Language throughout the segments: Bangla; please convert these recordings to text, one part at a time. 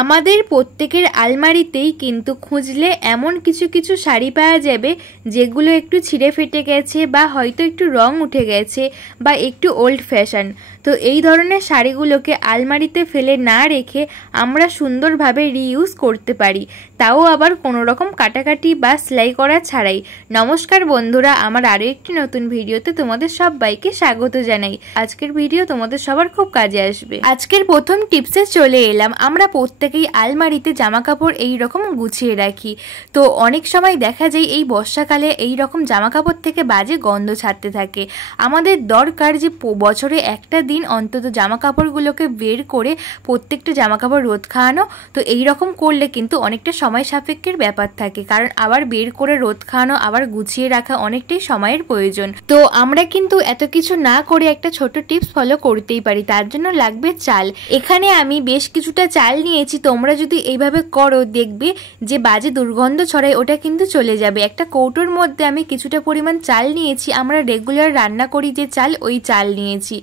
আমাদের প্রত্যেকের আলমারিতেই কিন্তু খুঁজলে এমন কিছু কিছু শাড়ি পাওয়া যাবে যেগুলো একটু ছিঁড়ে ফেটে গেছে বা হয়তো একটু রং উঠে গেছে বা একটু ওল্ড ফ্যাশন। তো এই ধরনের শাড়িগুলোকে আলমারিতে ফেলে না রেখে আমরা সুন্দরভাবে রিইউজ করতে পারি, তাও আবার কোনো রকম কাটাকাটি বা সেলাই করা ছাড়াই। নমস্কার বন্ধুরা, আমার আরও একটি নতুন ভিডিওতে তোমাদের সবাইকে স্বাগত জানাই। আজকের ভিডিও তোমাদের সবার খুব কাজে আসবে। আজকের প্রথম টিপসে চলে এলাম। আমরা প্রত্যেকেই আলমারিতে জামা কাপড় এইরকম গুছিয়ে রাখি। তো অনেক সময় দেখা যায় এই বর্ষাকালে এই রকম জামা কাপড় থেকে বাজে গন্ধ ছাড়তে থাকে। আমাদের দরকার যে বছরে একটা দিন অন্তত জামা কাপড়গুলোকে বের করে প্রত্যেকটা জামা কাপড় রোদ খাওয়ানো। তো এই রকম করলে কিন্তু অনেকটা সময় সাপেক্ষের ব্যাপার থাকে, কারণ আবার বের করে রোদ খাওয়ানো আবার গুছিয়ে রাখা অনেকটাই সময়ের প্রয়োজন। তো আমরা কিন্তু এত কিছু না করে একটা ছোট টিপস ফলো করতেই পারি। তার জন্য লাগবে চাল। এখানে আমি বেশ কিছুটা চাল নিয়েছি। তোমরা যদি এইভাবে করো দেখবে যে বাজে দুর্গন্ধ ছড়ায় ওটা কিন্তু চলে যাবে। একটা কৌটোর মধ্যে আমি কিছুটা পরিমাণ চাল নিয়েছি। আমরা রেগুলার রান্না করি যে চাল, ওই চাল নিয়েছি।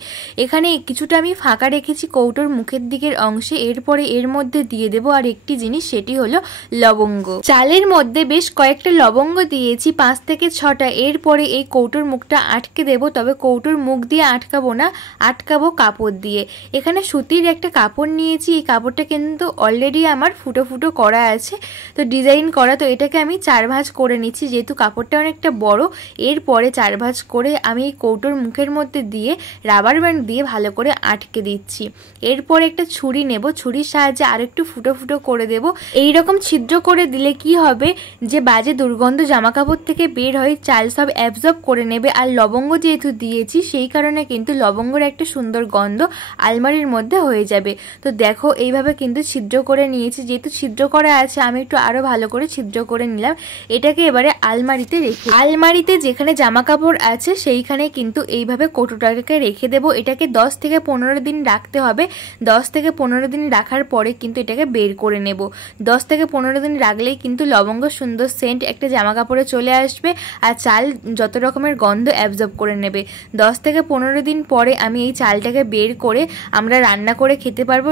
এখানে কিছুটা আমি ফাঁকা রেখেছি কৌটোর মুখের দিকের অংশে। এরপরে এর মধ্যে দিয়ে দেবো আর একটি জিনিস, সেটি হলো লবঙ্গ। চালের মধ্যে বেশ কয়েকটা লবঙ্গ দিয়েছি, 5 থেকে 6টা। এরপরে এই কৌটোর মুখটা আটকে দেবো, তবে কৌটোর মুখ দিয়ে আটকাবো না, আটকাবো কাপড় দিয়ে। এখানে সুতির একটা কাপড় নিয়েছি। এই কাপড়টা কিন্তু অলরেডি আমার ফুটো ফুটো করা আছে, তো ডিজাইন করা। তো এটাকে আমি 4 ভাঁজ করে নিচ্ছি, যেহেতু কাপড়টা অনেকটা বড়। এরপরে 4 ভাঁজ করে আমি এই কৌটোর মুখের মধ্যে দিয়ে রাবার ব্যান্ড দিয়ে ভালো করে আটকে দিচ্ছি। এরপরে একটা ছুরি নেব, ছুরির সাহায্যে আরেকটু ফুটো ফুটো করে দেব। এইরকম ছিদ্র করে দিলে কি হবে, যে বাজে দুর্গন্ধ জামা কাপড় থেকে বের হয় চাল সব অ্যাবজর্ব করে নেবে। আর লবঙ্গ যেহেতু দিয়েছি সেই কারণে কিন্তু লবঙ্গের একটা সুন্দর গন্ধ আলমারির মধ্যে হয়ে যাবে। তো দেখো এইভাবে কিন্তু ছিদ্র করে নিয়েছি। যেহেতু ছিদ্র করা আছে আমি একটু আরো ভালো করে ছিদ্র করে নিলাম। এটাকে এবারে আলমারিতে রেখে, আলমারিতে যেখানে জামা কাপড় আছে সেইখানে কিন্তু এইভাবে কৌটোটাকে রেখে দেবো। এটাকে 10 থেকে 15 দিন রাখতে হবে। 10 থেকে 15 দিন রাখার পরে কিন্তু এটাকে বের করে নেব। 10 থেকে 15 দিন রাখলেই কিন্তু লবঙ্গ সুন্দর সেন্ট একটা জামা কাপড়ে চলে আসবে আর চাল যত রকমের গন্ধ অ্যাবজর্ব করে নেবে। 10 থেকে 15 দিন পরে আমি এই চালটাকে বের করে আমরা রান্না করে খেতে পারবো।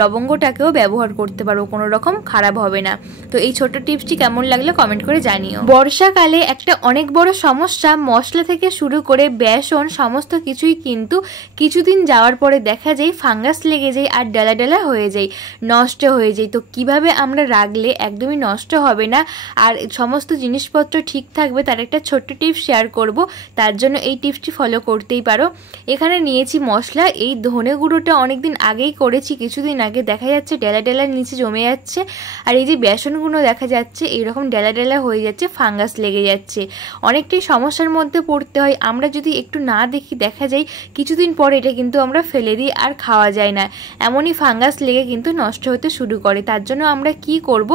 লবঙ্গটাকেও ব্যবহার করতে পারবো, কোনো রকম খারাপ হবে না। তো এই ছোট্ট টিপসটি কেমন লাগলো কমেন্ট করে জানিও। বর্ষাকালে একটা অনেক বড় সমস্যা, মশলা থেকে শুরু করে বেসন সমস্ত কিছুই কিন্তু কিছুদিন যাওয়ার পরে দেখা যায় ফাঙ্গাস লেগে যায় আর ডালা ডালা হয়ে যায়, নষ্ট হয়ে যায়। তো কিভাবে আমরা রাখলে একদমই নষ্ট হবে না আর সমস্ত জিনিসপত্র ঠিক থাকবে তার একটা ছোট্ট টিপস শেয়ার করব। তার জন্য এই টিপসটি ফলো করতেই পারো। এখানে নিয়েছি মশলা। এই ধনে গুঁড়োটা অনেকদিন আগেই করেছি, কিছুদিন আগে। দেখা যাচ্ছে ডেলা ডেলার নিচে জমে যাচ্ছে। আর এই যে বেসনগুলো দেখা যাচ্ছে এইরকম ডেলা ডেলা হয়ে যাচ্ছে, ফাঙ্গাস লেগে যাচ্ছে। অনেকটাই সমস্যার মধ্যে পড়তে হয়। আমরা যদি একটু না দেখি দেখা যায় কিছুদিন পর এটা কিন্তু আমরা ফেলে দিই আর খাওয়া যায় না। এমনই ফাঙ্গাস লেগে কিন্তু নষ্ট হতে শুরু করে। তার জন্য আমরা কি করব,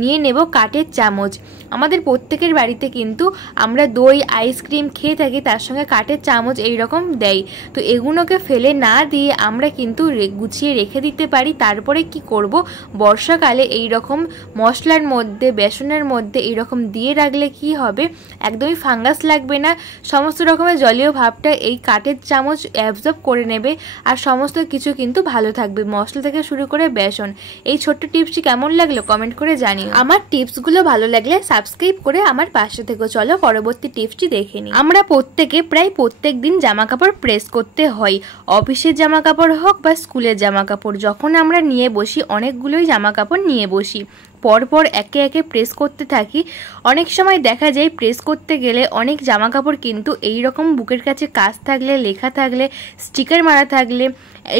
নিয়ে নেব কাঠের চামচ। আমাদের প্রত্যেকের বাড়িতে কিন্তু আমরা দই আইসক্রিম খেয়ে থাকি, তার সঙ্গে কাঠের চামচ এইরকম দেয়। তো এগুলোকে ফেলে না দিয়ে আমরা কিন্তু গুছিয়ে রেখে দিতে পারি। তারপরে কি করব, বর্ষাকালে এই রকম মশলার মধ্যে বেসনের মধ্যে এইরকম দিয়ে রাখলে কি হবে, একদমই ফাঙ্গাস লাগবে না। সমস্ত রকমের জলীয় ভাবটা এই কাঠের চামচ অ্যাবজর্ব করে নেবে আর সমস্ত কিছু কিন্তু ভালো থাকবে, মশলা থেকে শুরু করে বেসন। এই ছোট্ট টিপসটি কেমন লাগলো কমেন্ট করে জানিও। আমার টিপসগুলো ভালো লাগলে সাবস্ক্রাইব করে আমার পাশে থেকে। চলো পরবর্তী টিপসটি দেখে নিই। আমরা প্রত্যেকে প্রায় প্রত্যেক দিন জামা কাপড় প্রেস করতে হয়, অফিসের জামা কাপড় হোক বা স্কুলের জামা কাপড়। যখন আমরা নিয়ে বসি অনেকগুলোই জামা কাপড় নিয়ে বসি, পরপর একে একে প্রেস করতে থাকি। অনেক সময় দেখা যায় প্রেস করতে গেলে অনেক জামা কাপড় কিন্তু এই রকম বুকের কাছে কাজ থাকলে, লেখা থাকলে, স্টিকার মারা থাকলে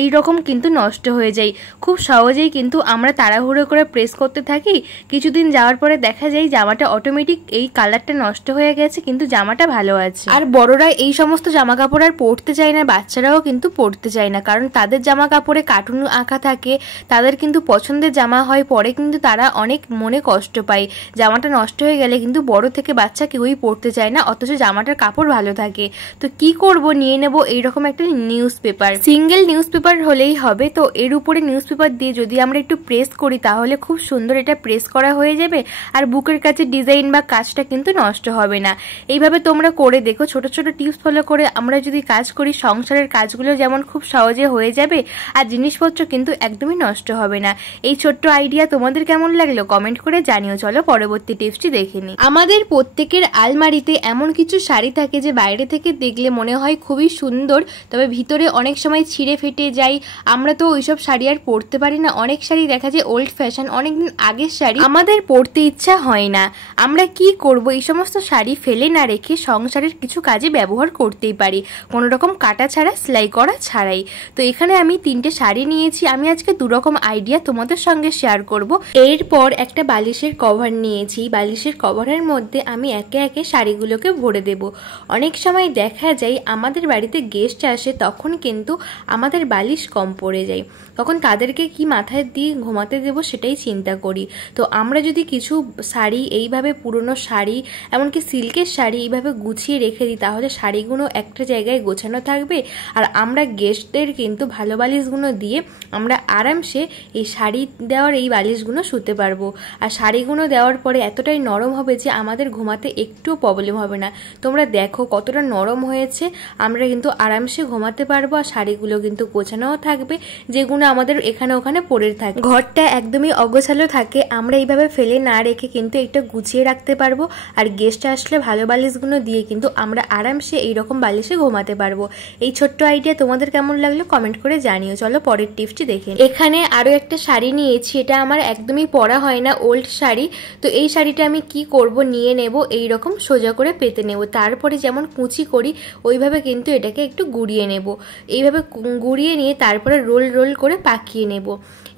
এই রকম কিন্তু নষ্ট হয়ে যায়। খুব সহজেই কিন্তু আমরা তাড়াহুড়ো করে প্রেস করতে থাকি। কিছুদিন যাওয়ার পরে দেখা যায় জামাটা অটোমেটিক এই কালারটা নষ্ট হয়ে গেছে, কিন্তু জামাটা ভালো আছে। আর বড়রা এই সমস্ত জামা কাপড় আর পরতে চায় না, বাচ্চারাও কিন্তু পরতে চায় না, কারণ তাদের জামা কাপড়ে কার্টুন আঁকা থাকে, তাদের কিন্তু পছন্দের জামা হয়। পরে কিন্তু তারা অনেক মনে কষ্ট পায়। জামাটা নষ্ট হয়ে গেলে কিন্তু বড় থেকে বাচ্চা কেউই পরতে চায় না, অথচ জামাটার কাপড় ভালো থাকে। তো কি করব, নিয়ে নেব এইরকম একটা news paper. Single news paper হলেই হবে। তো এর উপরে নিউজ পেপার দিয়ে যদি আমরা একটু প্রেস করি তাহলে খুব সুন্দর এটা প্রেস করা হয়ে যাবে, আর বুকের কাছে ডিজাইন বা কাজটা কিন্তু নষ্ট হবে না। এইভাবে তোমরা করে দেখো, ছোট ছোট টিপস ফলো করে আমরা যদি কাজ করি সংসারের কাজগুলো যেমন খুব সহজে হয়ে যাবে, আর জিনিসপত্র কিন্তু একদমই নষ্ট হবে না। এই ছোট্ট আইডিয়া তোমাদের কেমন লাগলো কমেন্ট করে জানিও। চলো পরবর্তী টিপসটি দেখে নিই। আমাদের প্রত্যেকের আলমারিতে এমন কিছু শাড়ি থাকে যে বাইরে থেকে দেখলে মনে হয় খুবই সুন্দর, তবে ভিতরে অনেক সময় ছিঁড়ে ফেটে যায়। আমরা তো ওইসব শাড়ি আর পরতে পারি না, অনেক শাড়ি দেখা যায় ওল্ড ফ্যাশন, অনেকদিন আগের শাড়ি, আমাদের পরতে ইচ্ছা হয় না। আমরা কি করব, এই সমস্ত শাড়ি ফেলে না রেখে সংসারের কিছু কাজে ব্যবহার করতেই পারি, কোনো রকম কাটা ছাড়া, সেলাই করা ছাড়াই। তো এখানে আমি 3টে শাড়ি নিয়েছি। আমি আজকে 2 রকম আইডিয়া তোমাদের সঙ্গে শেয়ার করব। এরপর একটা বালিশের কভার নিয়েছি, বালিশের কভারের মধ্যে আমি একে একে শাড়িগুলোকে ভরে দেব। অনেক সময় দেখা যায় আমাদের বাড়িতে গেস্ট আসে, তখন কিন্তু আমাদের বালিশ কম পড়ে যায়, তখন তাদেরকে কি মাথায় দিয়ে ঘুমাতে দেব সেটাই চিন্তা করি। তো আমরা যদি কিছু শাড়ি এইভাবে, পুরনো শাড়ি এমনকি সিল্কের শাড়ি এইভাবে গুছিয়ে রেখে দিই তাহলে শাড়িগুলো একটা জায়গায় গোছানো থাকবে, আর আমরা গেস্টদের কিন্তু ভালো বালিশগুলো দিয়ে আমরা আরামসে এই শাড়ি দেওয়ার এই বালিশগুলো শুতে পারবো। আর শাড়িগুলো দেওয়ার পরে এতটাই নরম হবে যে আমাদের ঘুমাতে একটুও প্রবলেম হবে না। তোমরা দেখো কতটা নরম হয়েছে, আমরা কিন্তু আরামসে ঘুমাতে পারবো। আর শাড়িগুলো কিন্তু গোছানোও থাকবে, যেগুলো আমাদের এখানে ওখানে পড়ে থাকে, ঘরটা একদমই অগোছালো থাকে, আমরা এইভাবে ফেলে না রেখে কিন্তু একটা গুছিয়ে রাখতে পারবো। আর গেস্ট আসলে ভালো বালিশগুলো দিয়ে কিন্তু আমরা আরামসে এইরকম বালিশে ঘুমাতে পারবো। এই ছোট্ট আইডিয়া তোমাদের কেমন লাগলো কমেন্ট করে জানিও। চলো পরের টিপসটি দেখে। এখানে আরো একটা শাড়ি নিয়েছি, এটা আমার একদমই পরা হয় না, ওল্ড শাড়ি। তো এই শাড়িটা আমি কি করব, নিয়ে নেব এইরকম সোজা করে পেতে নেব, তারপরে যেমন কুচি করি ওইভাবে কিন্তু এটাকে একটু গুড়িয়ে নেব। এইভাবে গুড়িয়ে নিয়ে তারপরে রোল রোল করে পাকিয়ে নেব।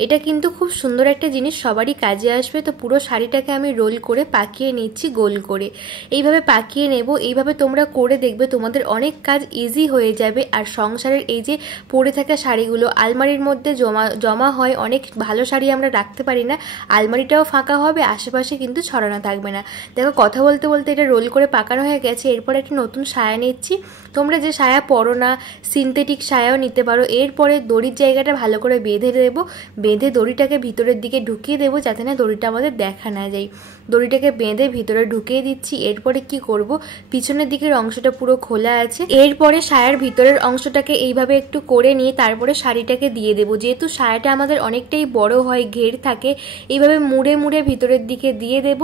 এটা কিন্তু খুব সুন্দর একটা জিনিস, সবারই কাজে আসবে। তো পুরো শাড়িটাকে আমি রোল করে পাকিয়ে নিচ্ছি গোল করে, এইভাবে পাকিয়ে নেব। এইভাবে তোমরা করে দেখবে তোমাদের অনেক কাজ ইজি হয়ে যাবে। আর সংসারের এই যে পরে থাকা শাড়িগুলো আলমারির মধ্যে জমা হয়, অনেক ভালো শাড়ি আমরা রাখতে পারি না, আলমারিটাও ফাঁকা হবে, আশেপাশে কিন্তু ছড়ানো থাকবে না। দেখো কথা বলতে বলতে এটা রোল করে পাকানো হয়ে গেছে। এরপর একটা নতুন সায়া নিচ্ছি, তোমরা যে সায়া পরো না সিনথেটিক সায়াও নিতে পারো। এরপরে দড়ির জায়গাটা ভালো করে বেঁধে দেবো, বেঁধে দড়িটাকে ভিতরের দিকে ঢুকিয়ে দেবো যাতে না দড়িটা আমাদের দেখা না যায়। দড়িটাকে বেঁধে ভিতরে ঢুকিয়ে দিচ্ছি। এরপরে কি করব, পিছনের দিকের অংশটা পুরো খোলা আছে, এরপরে সায়ার ভিতরের অংশটাকে এইভাবে একটু করে নিয়ে তারপরে শাড়িটাকে দিয়ে দেবো। যেহেতু সায়াটা আমাদের অনেকটাই বড় হয়, ঘের থাকে, এইভাবে মুড়ে মুড়ে ভিতরের দিকে দিয়ে দেব।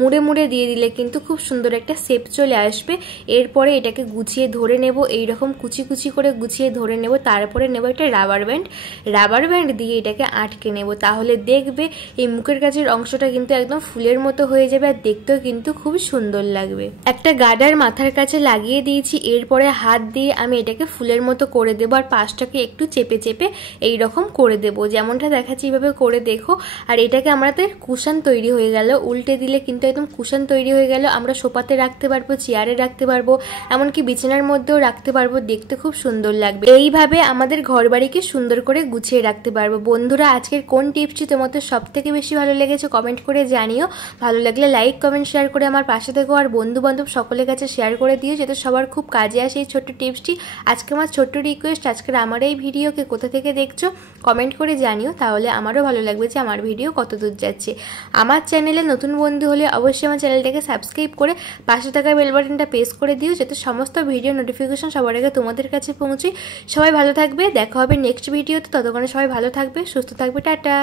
মুড়ে মুড়ে দিয়ে দিলে কিন্তু খুব সুন্দর একটা শেপ চলে আসবে। এরপরে এটাকে গুছিয়ে ধরে নেব, এইরকম কুচি কুচি করে গুছিয়ে ধরে নেব। তারপরে নেব একটা রাবার ব্যান্ড, রাবার ব্যান্ড দিয়ে এটাকে আটকে নেব। তাহলে দেখবে এই মুখের কাছের অংশটা কিন্তু একদম ফুলের মতো হয়ে যাবে, আর দেখতেও কিন্তু খুব সুন্দর লাগবে। একটা গার্ডার মাথার কাছে লাগিয়ে দিয়েছি। এরপরে হাত দিয়ে আমি এটাকে ফুলের মতো করে দেবো, আর পাশটাকে একটু চেপে চেপে এইরকম করে দেব, যেমনটা দেখাচ্ছি এইভাবে করে দেখো। আর এটাকে আমাদের কুশন তৈরি হয়ে গেল, উল্টে দিলে কিন্তু একদম কুশন তৈরি হয়ে গেল। আমরা সোফাতে রাখতে পারবো, চেয়ারে রাখতে পারবো, এমনকি বিছানার মধ্যেও রাখতে পারবো, দেখতে খুব সুন্দর লাগবে। এইভাবে আমাদের ঘর বাড়িকে সুন্দর করে গুছিয়ে রাখতে পারবো। বন্ধুরা আজকের কোন টিপসটি তোমাদের সব থেকে বেশি ভালো লেগেছে কমেন্ট করে জানিও। ভালো লাগলে লাইক কমেন্ট শেয়ার করে আমার পাশে থেকো, আর বন্ধু বান্ধব সকলের কাছে শেয়ার করে দিও যাতে সবার খুব কাজে আসে এই ছোট্ট টিপসটি। আজকে আমার ছোট্ট রিকোয়েস্ট, আজকের আমার এই ভিডিওকে কোথা থেকে দেখছো কমেন্ট করে জানিও, তাহলে আমারও ভালো লাগবে যে আমার ভিডিও কত দূর যাচ্ছে। আমার চ্যানেলে নতুন বন্ধু হলে অবশ্যই আমার চ্যানেলটাকে সাবস্ক্রাইব করে পাশে থাকা বেল বাটনটা প্রেস করে দিও যাতে সমস্ত ভিডিও নোটিফিকেশন সবার আগে তোমাদের কাছে পৌঁছে। সবাই ভালো থাকবে, দেখা হবে নেক্সট ভিডিওতে, ততক্ষণে সবাই ভালো থাকবে, সুস্থ থাকবে, টাটা।